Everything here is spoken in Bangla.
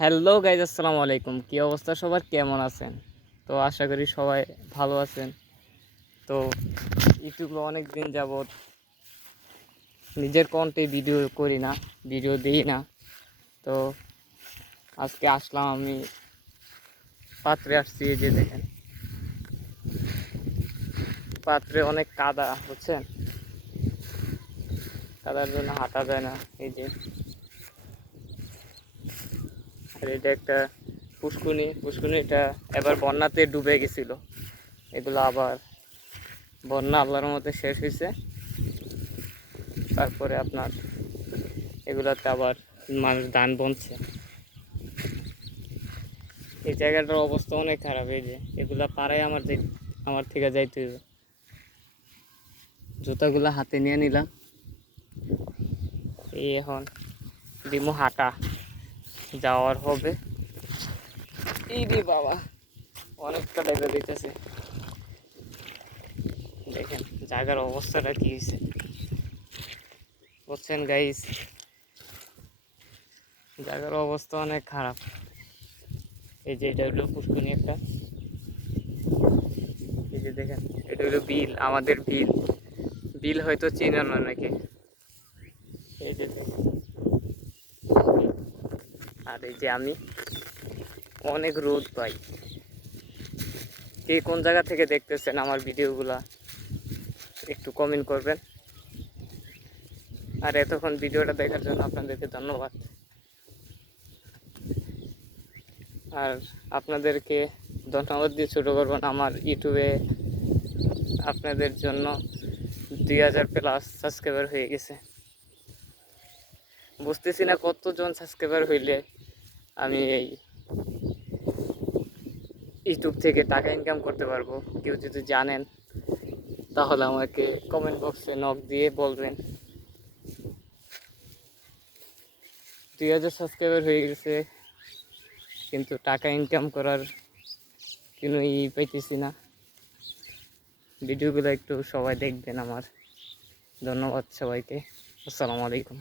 হ্যালো গাইজ, আসসালামু আলাইকুম। কী অবস্থা সবার, কেমন আছেন? তো আশা করি সবাই ভালো আছেন। তো ইউটিউবে অনেক দিন যাবৎ নিজের কন্টে ভিডিও করি না, ভিডিও দিই না। তো আজকে আসলাম, আমি পাত্রে আসছি। এই যে দেখেন, পাত্রে অনেক কাদা, বুঝছেন? কাদার জন্য হাঁটা যায় না। এই যে, আর এটা একটা পুষ্কুনিটা এবার বন্যাতে ডুবে গেছিলো। এগুলো আবার বন্যা আল্লাহর মধ্যে শেষ হয়েছে। তারপরে আপনার এগুলাতে আবার মানুষ ধান বুনছে। এই জায়গাটার অবস্থা অনেক খারাপ। এই যে এগুলা পাড়ায় আমার থেকে যাইতে হইবে। জুতাগুলা হাতে নিয়ে নিলাম। এই এখন দিমু হাঁটা, যাওয়ার হবে। এই রে বাবা, অনেকটা দেখা দিতেছে। দেখেন জায়গার অবস্থাটা কি হয়েছে, বুঝছেন গাইস? জায়গার অবস্থা অনেক খারাপ। এই যে এটা হলো পুষ্করণী একটা। এই যে দেখেন, এটা হলো বিল, আমাদের বিল। বিল হয়তো চিনেন অনেকে। এই যে দেখেন, আর এই যে আমি, অনেক রোদ পাই। কে কোন জায়গা থেকে দেখতেছেন আমার ভিডিওগুলা একটু কমেন্ট করবেন। আর এতক্ষণ ভিডিওটা দেখার জন্য আপনাদেরকে ধন্যবাদ। আর আপনাদেরকে ধন্যবাদ দিয়ে ছোটো করবো না। আমার ইউটিউবে আপনাদের জন্য 2000+ সাবস্ক্রাইবার হয়ে গেছে। বুঝতেছি না কতজন সাবস্ক্রাইবার হইলে আমি এই ইউটিউব থেকে টাকা ইনকাম করতে পারবো। কেউ যদি জানেন তাহলে আমাকে কমেন্ট বক্সে নক দিয়ে বলবেন। 2000 সাবস্ক্রাইবার হয়ে গেছে, কিন্তু টাকা ইনকাম করার কোনো পাইতেছি না। ভিডিওগুলো একটু সবাই দেখবেন আমার। ধন্যবাদ সবাইকে। আসসালামু আলাইকুম।